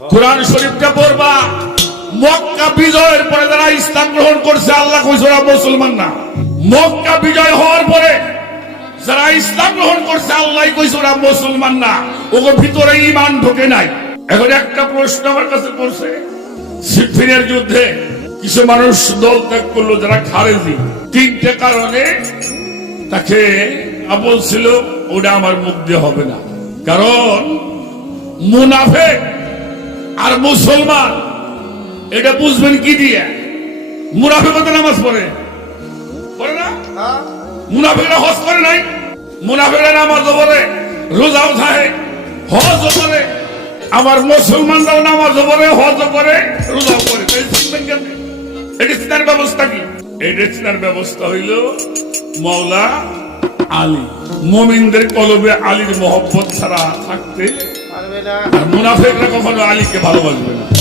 কোরআন শরীফটা পড়বা। মক্কা বিজয়ের পরে যারা ইসলাম গ্রহণ করছে, আল্লাহ কইছে ওরা মুসলমান না। মক্কা বিজয় হওয়ার পরে যারা ইসলাম গ্রহণ করছে আল্লাহ কইছে ওরা মুসলমান না। ওগো ভিতরে ইমান ঢোকে নাই। এখন একটা প্রশ্ন আমার কাছে করছে সিফিনের যুদ্ধে কিছু মানুষ দল ত্যাগ করল, যারা খারেজি। তিনটে কারণে তাকে বলছিল ওটা আমার মুখ দিয়ে হবে না। কারণ মুনাফেক আর মুসলমান এটা বুঝবেন কি দিয়ে? মুনাফেকতা নামাজ পড়ে। পড়ে না? মুনাফেকরা হজ করে নাই? মুনাফেকরা নামাজও পড়ে রোজাও থাকে হজও করে। আমার মুসলমানরাও নামাজও পড়ে হজও করে রোজাও করে? এটা চিনার ব্যবস্থা কি? এটা চিনার ব্যবস্থা হইল মৌলা আলী। মোমিনদের কলবে আলীর মহব্বত ছাড়া থাকতে আর মুনাফেকরা কখনো আলীকে ভালোবাসবে না।